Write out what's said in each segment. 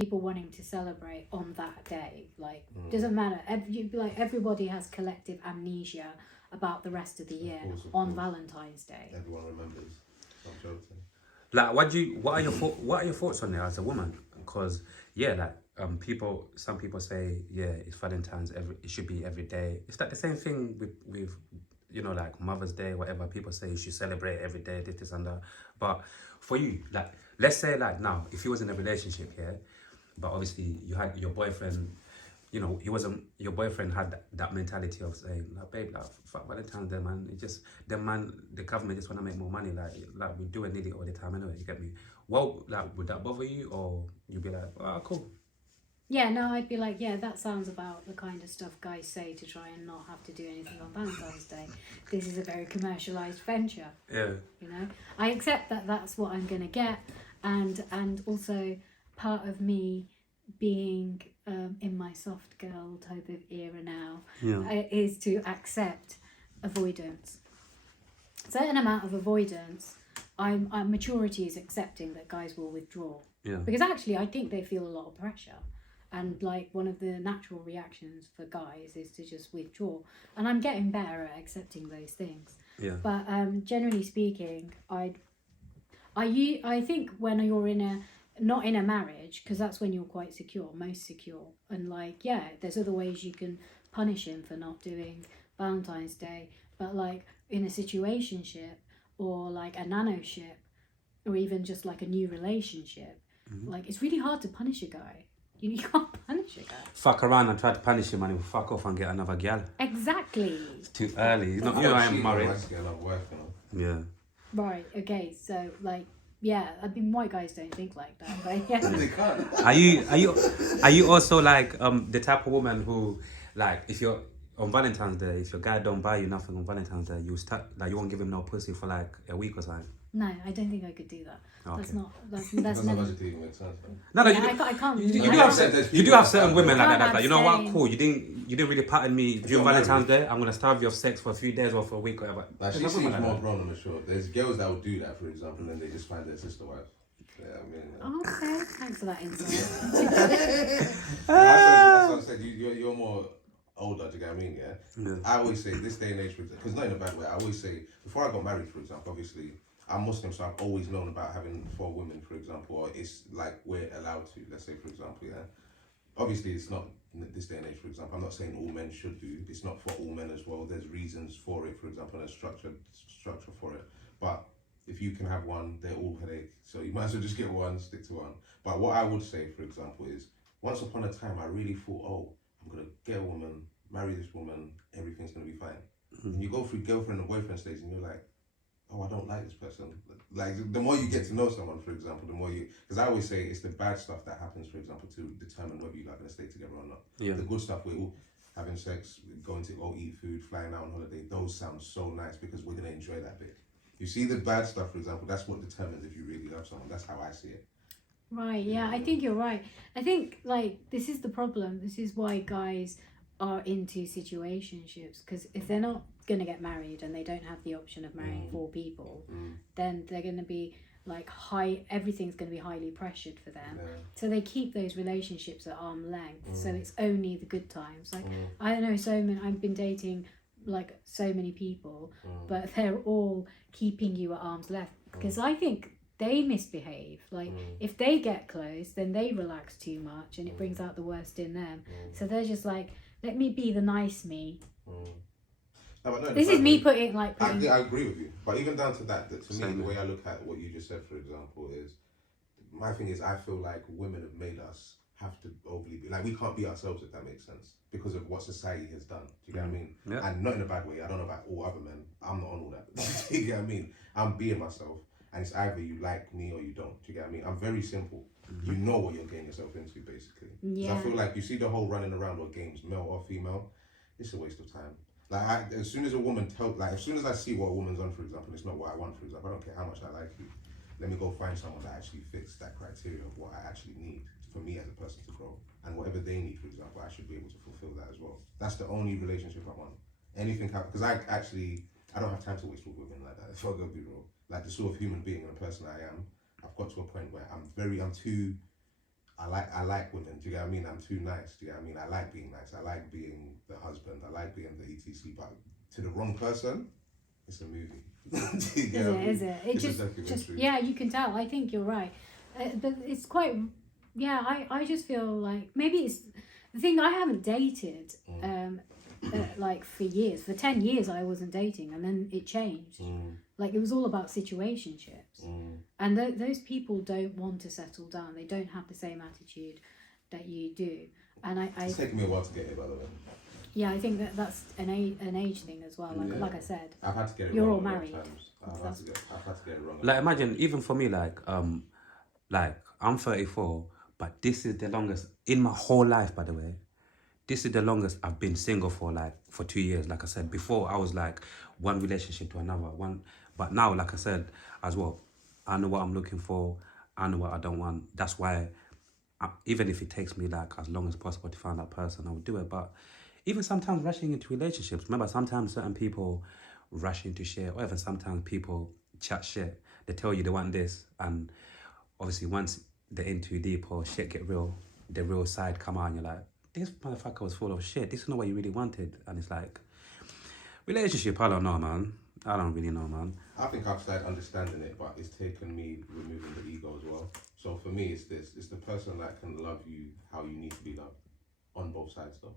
people wanting to celebrate on that day. Like, doesn't matter. Everybody has collective amnesia about the rest of the year on Valentine's Day. Everyone remembers. I'm joking. Like, what are your thoughts on it as a woman? Because some people say it's Valentine's it should be every day. Is that the same thing with like Mother's Day, whatever? People say you should celebrate every day, this and that. But for you, like, let's say like now, if you was in a relationship here, but obviously you had your boyfriend, he wasn't, your boyfriend had that mentality of saying, like, babe, like, fuck Valentine's Day, man. It just, the government just want to make more money. Like we do it all the time anyway, you get me? Well, like, would that bother you? Or you'd be like, oh, cool. Yeah, no, I'd be like, yeah, that sounds about the kind of stuff guys say to try and not have to do anything on Valentine's Day. This is a very commercialised venture. Yeah. I accept that that's what I'm going to get. And also part of me being in my soft girl type of era now is to accept avoidance. A certain amount of avoidance, maturity is accepting that guys will withdraw. Yeah. Because actually I think they feel a lot of pressure. And like one of the natural reactions for guys is to just withdraw. And I'm getting better at accepting those things. Yeah. But generally speaking, I think when you're not in a marriage, because that's when you're quite secure, most secure. And like, yeah, there's other ways you can punish him for not doing Valentine's Day. But like in a situationship or like a nanoship or even just like a new relationship, like it's really hard to punish a guy. You can't punish a guy. Fuck around and try to punish him and he'll fuck off and get another gal. Exactly. It's too early. I am married. Yeah. Right, okay, so like, yeah, I mean, white guys don't think like that, but yeah. They can't. Are you also like the type of woman who, like, if you're on Valentine's Day, if your guy don't buy you nothing on Valentine's Day, you won't give him no pussy for like a week or something? No, I don't think I could do that. Okay. That's never. Makes sense. No, I can't. You do have certain women like that. Like, you know what? Cool. You didn't really pattern me during Valentine's Day. I'm gonna starve you of sex for a few days or for a week or whatever. Like, she seems more grown, I'm sure. There's girls that will do that, for example, and then they just find their sister wife. Yeah, I mean. Okay, thanks for that insight. That's what I said. You're more older, do you get what I mean? Yeah. I always say this day and age, because not in a bad way. I always say before I got married, for example, obviously. I'm Muslim, so I've always known about having 4 women, for example, or it's like we're allowed to, let's say, for example, yeah. Obviously, it's not this day and age, for example. I'm not saying all men should do. It's not for all men as well. There's reasons for it, for example, and a structure for it. But if you can have one, they're all headache. So you might as well just get one, stick to one. But what I would say, for example, is once upon a time, I really thought, oh, I'm going to get a woman, marry this woman, everything's going to be fine. And you go through girlfriend and boyfriend stage and you're like, oh, I don't like this person. Like, the more you get to know someone, for example, the more you... Because I always say it's the bad stuff that happens, for example, to determine whether you are going to stay together or not. Yeah. The good stuff, we're all having sex, going to go eat food, flying out on holiday, those sound so nice because we're going to enjoy that bit. You see the bad stuff, for example, that's what determines if you really love someone. That's how I see it. Right, yeah, I think you're right. I think, like, this is the problem. This is why guys are into situationships, because if they're not going to get married and they don't have the option of marrying 4 people, then they're going to be like everything's going to be highly pressured for them. So they keep those relationships at arm's length. So it's only the good times. Like I don't know, I've been dating like so many people, but they're all keeping you at arm's length because I think they misbehave. Like if they get close, then they relax too much and it brings out the worst in them. So they're just like, let me be the nice me. No, this is me putting. I agree with you, but even down to that to me, the way I look at what you just said, for example, is my thing is I feel like women have made us have to overly be like we can't be ourselves, if that makes sense, because of what society has done. Do you get what I mean? Yeah. And not in a bad way. I don't know about all other men. I'm not on all that. Do you get what I mean? I'm being myself, and it's either you like me or you don't. Do you get what I mean? I'm very simple. You know what you're getting yourself into, basically. Yeah. I feel like you see the whole running around with games, male or female, it's a waste of time. Like as soon as a woman as soon as I see what a woman's on, for example, it's not what I want, for example, I don't care how much I like you. Let me go find someone that actually fits that criteria of what I actually need for me as a person to grow. And whatever they need, for example, I should be able to fulfill that as well. That's the only relationship I want. Anything, because I don't have time to waste with women like that, if I'll go be real. Like the sort of human being and person I am, I've got to a point where I'm I like women. Do you get what I mean? I'm too nice. Do you get what I mean? I like being nice. I like being the husband. I like being the etc. But to the wrong person, it's a movie. Do you get what I mean? Is it? It It's a just documentary. yeah, you can tell. I think you're right, but it's quite. Yeah, I just feel like maybe it's the thing. I haven't dated like for years. For 10 years, I wasn't dating, and then it changed. Like it was all about situationships, and those people don't want to settle down. They don't have the same attitude that you do. And It's taken me a while to get here, by the way. yeah, I think that's an age thing as well. Like I said, I've had to get it you're wrong all a lot of married. times. I've had to get it wrong. Like imagine, even for me, like I'm 34, but this is the longest in my whole life, by the way. This is the longest I've been single for 2 years. Like I said before, I was like one relationship to another one, but now, like I said as well, I know what I'm looking for. I know what I don't want. That's why, even if it takes me like as long as possible to find that person, I would do it. But even sometimes rushing into relationships. Remember, sometimes certain people rush into shit, or even sometimes people chat shit. They tell you they want this, and obviously once they're in too deep or shit get real, the real side come out, and you're like, this motherfucker was full of shit. This is not what you really wanted. And it's like, relationship, I don't know, man. I don't really know, man. I think I've started understanding it, but it's taken me removing the ego as well. So for me, it's this. It's the person that can love you how you need to be loved, on both sides though.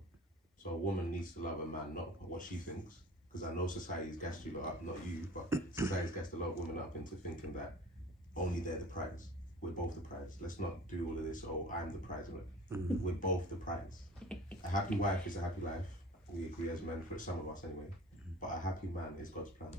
So a woman needs to love a man, not what she thinks, because I know society's gassed you lot up, not you, but society's gassed a lot of women up into thinking that only they're the prize. We're both the prize. Let's not do all of this, oh, I'm the prize. We're both the prize. A happy wife is a happy life. We agree as men, for some of us anyway. But a happy man is God's plan.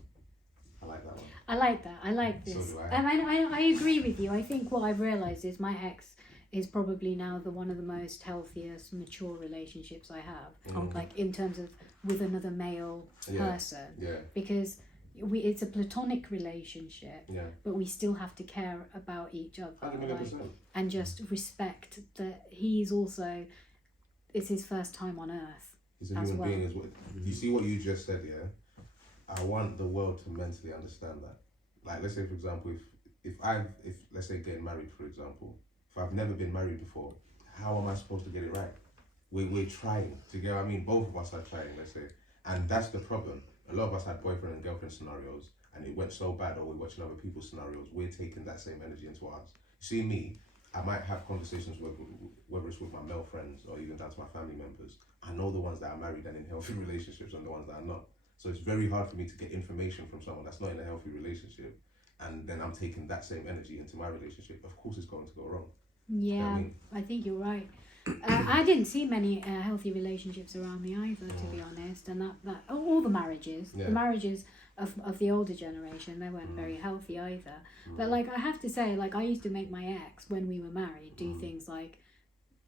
I like that one. I like that. I like this. So do I. And I agree with you. I think what I've realised is my ex is probably now one of the most healthiest, mature relationships I have. Like in terms of with another male person. Yeah. Because it's a platonic relationship, but we still have to care about each other. 100%. And just respect that it's his first time on earth. He's a human being as well. You see what you just said, yeah? I want the world to mentally understand that. Like, let's say, for example, if let's say getting married, for example, if I've never been married before, how am I supposed to get it right? We're trying, do you get what I mean? Both of us are trying, let's say. And that's the problem. A lot of us had boyfriend and girlfriend scenarios, and it went so bad, or we're watching other people's scenarios, we're taking that same energy into ours. You see me, I might have conversations whether it's with my male friends or even down to my family members. I know the ones that are married and in healthy relationships and the ones that are not. So it's very hard for me to get information from someone that's not in a healthy relationship, and then I'm taking that same energy into my relationship. Of course it's going to go wrong. Yeah, you know what I mean? I think you're right. I didn't see many healthy relationships around me either, to be honest. And that all the marriages, the marriages of the older generation, they weren't very healthy either. But like I have to say, like I used to make my ex when we were married do things like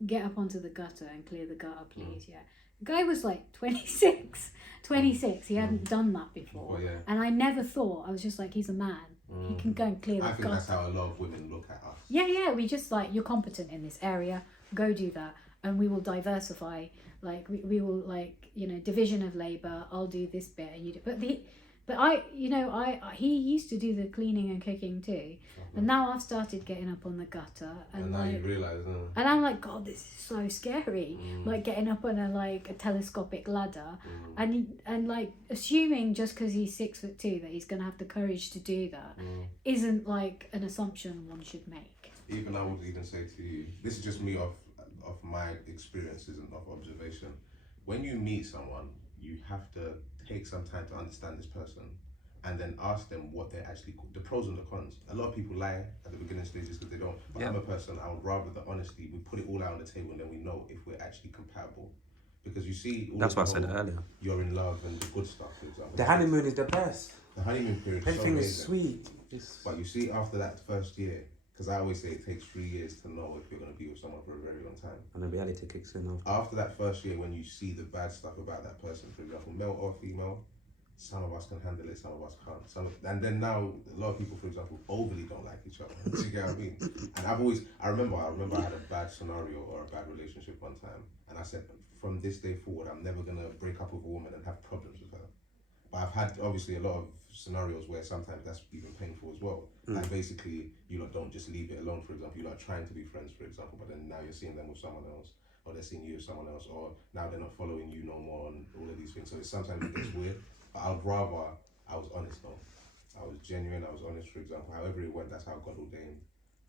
get up onto the gutter and clear the gutter, please. Yeah, the guy was like 26. He hadn't done that before, and I never thought. I was just like, he's a man. He can go and clear the gutter. I think that's how a lot of women look at us. Yeah, we just like, you're competent in this area, go do that, and we will diversify. Like we will, like, you know, division of labor. I'll do this bit and you do. But I he used to do the cleaning and cooking too, but now I've started getting up on the gutter and now like, you realise, and I'm like, God, this is so scary. Like getting up on a telescopic ladder, and like assuming just because he's 6'2" that he's gonna have the courage to do that isn't like an assumption one should make. Even I would even say to you, this is just me of my experiences and of observation. When you meet someone, you have to take some time to understand this person and then ask them what they're actually, the pros and the cons. A lot of people lie at the beginning stages because they don't. But I'm a person, I would rather the honesty, we put it all out on the table and then we know if we're actually compatible. Because you see, that's what I said earlier. You're in love and the good stuff, for example. The honeymoon is the best. The honeymoon period is everything so is sweet. But you see, after that first year, because I always say it takes 3 years to know if you're going to be with someone for a very long time. And the reality kicks in after that first year, when you see the bad stuff about that person, for example, male or female, some of us can handle it, some of us can't. And then now, a lot of people, for example, overly don't like each other. Do you get what I mean? And I remember I had a bad scenario or a bad relationship one time, and I said, from this day forward, I'm never going to break up with a woman and have problems with her. But I've had obviously a lot of scenarios where sometimes that's even painful as well. Like basically, you lot don't just leave it alone. For example, you lot are trying to be friends, for example, but then now you're seeing them with someone else, or they're seeing you with someone else, or now they're not following you no more, and all of these things. So sometimes it gets weird. But I'd rather I was honest though. I was genuine. I was honest. For example, however it went, that's how God ordained.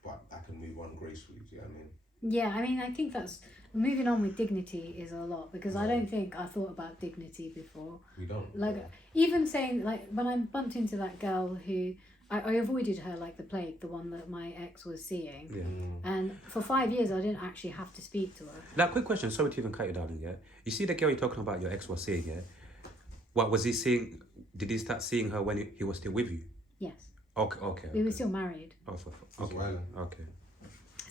But I can move on gracefully. Do you know what I mean? Yeah, I mean, I think that's moving on with dignity is a lot, because I don't think I thought about dignity before. We don't. Like, even saying, like, when I bumped into that girl who I avoided her like the plague, the one that my ex was seeing, and for 5 years I didn't actually have to speak to her. Like, quick question, sorry to even cut you, darling. Yeah, you see the girl you're talking about, your ex was seeing. Yeah, what was he seeing? Did he start seeing her when he was still with you? Yes. Okay. We were still married. Okay.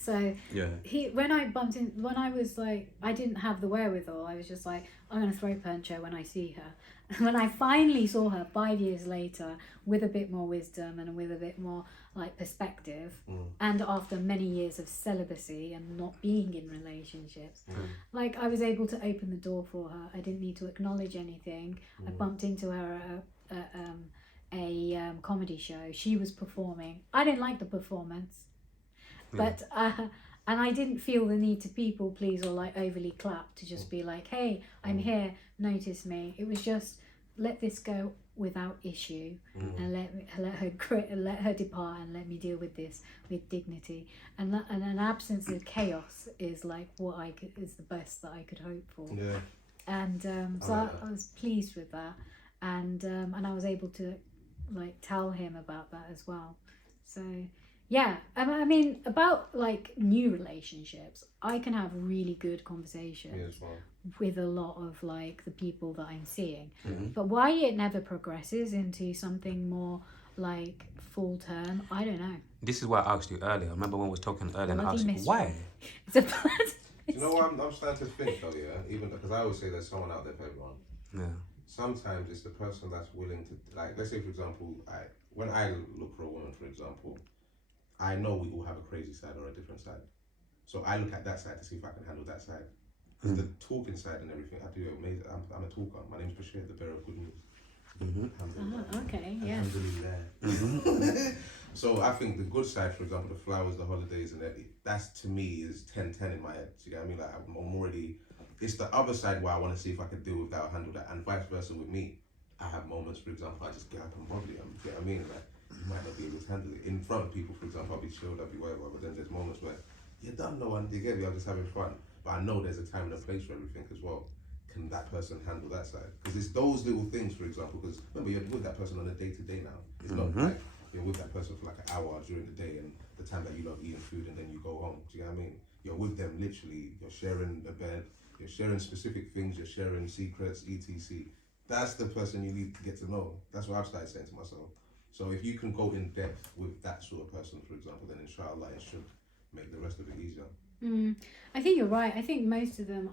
So yeah, when I was like, I didn't have the wherewithal. I was just like, I'm gonna throat punch her when I see her. And when I finally saw her 5 years later, with a bit more wisdom and with a bit more like perspective, and after many years of celibacy and not being in relationships, like I was able to open the door for her. I didn't need to acknowledge anything. I bumped into her at a comedy show. She was performing. I didn't like the performance. But and I didn't feel the need to people please or like overly clap to just be like, hey, I'm here, notice me. It was just let this go without issue, and let her depart, and let me deal with this with dignity. And an absence of chaos is like is the best that I could hope for. Yeah. And so I was pleased with that, and I was able to like tell him about that as well. So. Yeah, I mean, about like new relationships, I can have really good conversations with a lot of like the people that I'm seeing. But why it never progresses into something more like full term, I don't know. This is why I asked you earlier. I remember when we was talking earlier, and I asked you why. It's a you know what I'm starting to think though, yeah? Even because I always say there's someone out there for everyone. Yeah. Sometimes it's the person that's willing to, like, let's say for example, when I look for a woman, for example, I know we all have a crazy side or a different side. So I look at that side to see if I can handle that side. Because the talking side and everything, I do amazing. I'm a talker. My name's Bashir, the bearer of good news. Okay, yeah. So I think the good side, for example, the flowers, the holidays, and that's to me is 10-10 in my head. Do you get what I mean? Like I'm already, it's the other side where I want to see if I can deal with that or handle that, and vice versa with me. I have moments, for example, I just get up and bubbly. Do you get what I mean? Like, you might not be able to handle it in front of people, for example. I'll be chilled, I'll be whatever, but then there's moments where you don't know and you get me, I'm just having fun. But I know there's a time and a place for everything as well. Can that person handle that side? Because it's those little things, for example, because remember, you're with that person on a day-to-day now. It's not like you're with that person for like an hour during the day and the time that you love eating food and then you go home. Do you know what I mean? You're with them literally, you're sharing a bed, you're sharing specific things, you're sharing secrets, etc. That's the person you need to get to know. That's what I've started saying to myself. So if you can go in depth with that sort of person, for example, then inshallah it should make the rest of it easier. I think you're right. I think most of them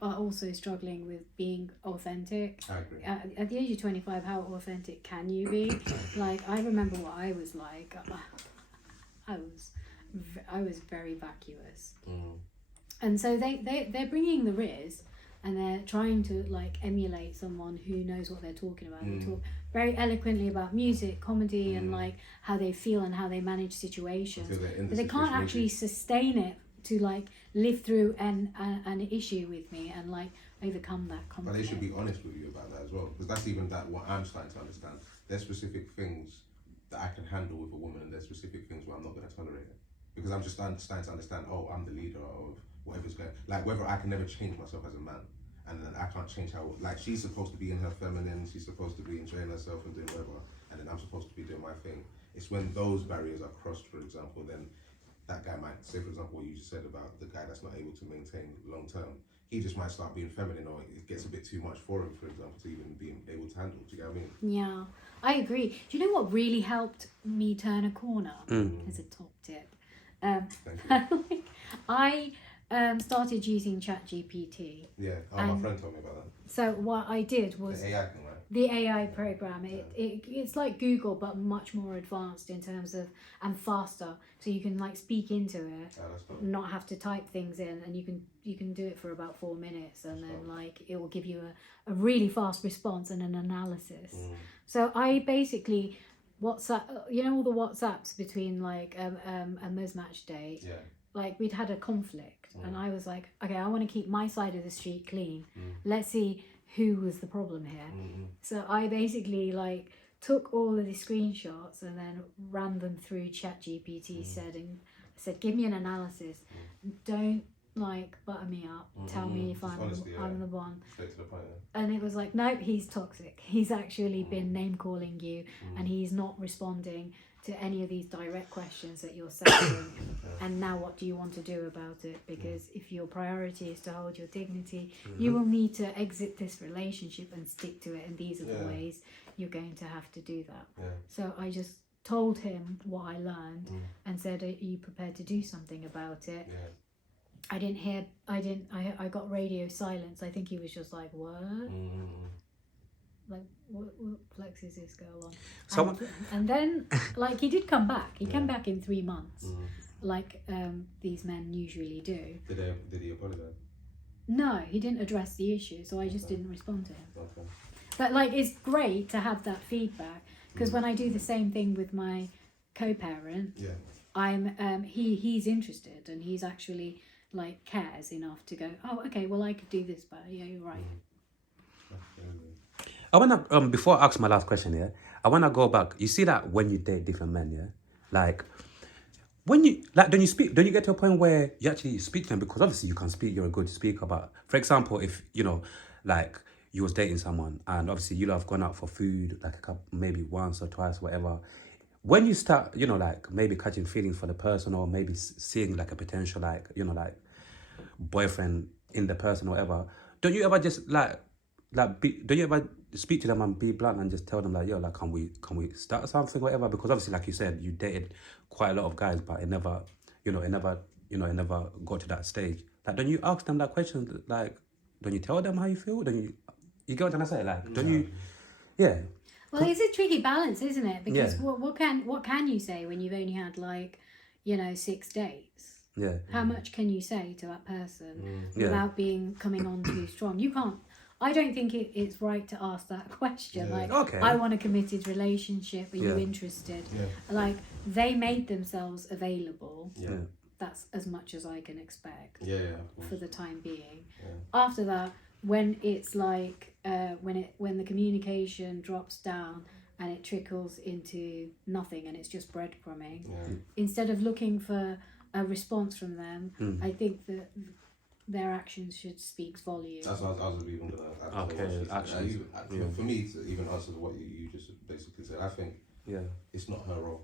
are also struggling with being authentic. I agree. At the age of 25, how authentic can you be? Like, I remember what I was like. I was very vacuous. And so they're bringing the riz, and they're trying to like emulate someone who knows what they're talking about. They talk very eloquently about music, comedy, and like how they feel and how they manage situations. But they can't actually sustain it to like live through an issue with me and like overcome that conflict. But they should be honest with you about that as well, because that's even that what I'm starting to understand. There's specific things that I can handle with a woman, and there's specific things where I'm not going to tolerate it, because I'm just starting to understand. Oh, I'm the leader of whatever's going. Like whether I can never change myself as a man. And then I can't change how, like, she's supposed to be in her feminine, she's supposed to be enjoying herself and doing whatever, and then I'm supposed to be doing my thing. It's when those barriers are crossed, for example, then that guy might, say for example what you just said about the guy that's not able to maintain long term, he just might start being feminine, or it gets a bit too much for him, for example, to even be able to handle. Do you get what I mean? Yeah, I agree. Do you know what really helped me turn a corner as a top tip? I started using ChatGPT. Yeah, my friend told me about that. So what I did was... The AI thing, right? The AI program, it's like Google but much more advanced in terms of, and faster, so you can like speak into it, not have to type things in, and you can do it for about 4 minutes, and then like it will give you a really fast response and an analysis. So I basically WhatsApp, you know, all the WhatsApps between like a mismatch date, like we'd had a conflict, and I was like, okay, I want to keep my side of the street clean. Let's see who was the problem here. So I basically like took all of the screenshots and then ran them through ChatGPT, said give me an analysis, don't like butter me up, tell me if I'm the one. Straight to the point, and it was like, nope, he's toxic, he's actually been name calling you, and he's not responding to any of these direct questions that you're sending. And now what do you want to do about it? Because if your priority is to hold your dignity, you will need to exit this relationship and stick to it, and these are the ways you're going to have to do that. So I just told him what I learned and said, are you prepared to do something about it? I got radio silence. I think he was just like, what? Like, what flex is this girl on? And then, like, he did come back. He came back in 3 months, like these men usually do. Did he apologize? No, he didn't address the issue, so I just didn't respond to him. But, like, it's great to have that feedback, because when I do the same thing with my co-parent, he's interested, and he's actually, like, cares enough to go, oh, okay, well, I could do this better. Yeah, you're right. I wanna before I ask my last question, I wanna go back. You see that when you date different men, like when you like, don't you get to a point where you actually speak to them, because obviously you can speak, you're a good speaker, but for example, if you know, like you was dating someone and obviously you'll have gone out for food like maybe once or twice, whatever. When you start, you know, like maybe catching feelings for the person, or maybe seeing like a potential, like, you know, like boyfriend in the person or whatever, don't you ever just don't you ever speak to them and be blunt and just tell them like, yo, like, can we start something, whatever? Because obviously, like you said, you dated quite a lot of guys, but it never got to that stage. Like, don't you ask them that question? Like, don't you tell them how you feel? Don't you get what I'm trying to say? Like, don't you? Yeah. Well, it's a tricky balance, isn't it? Because what can you say when you've only had, like, 6 dates? Yeah. How much can you say to that person without coming on too strong? You can't. I don't think it's right to ask that question. Like, I want a committed relationship. Are you interested? Like, they made themselves available. That's as much as I can expect. For the time being. After that, when it's like when the communication drops down and it trickles into nothing and it's just breadcrumbing, instead of looking for a response from them, I think that their actions should speak volumes. That's what I was even going to add. Okay, actions. For me, to even answer what you just basically said, I think it's not her role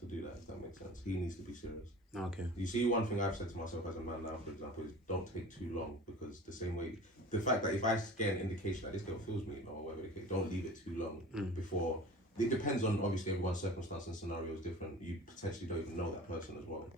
to do that, if that makes sense. He needs to be serious. Okay. You see, one thing I've said to myself as a man now, for example, is don't take too long, because the same way, the fact that if I get an indication that this girl feels me or whatever, don't leave it too long before. It depends on, obviously, everyone's circumstance and scenario is different. You potentially don't even know that person as well.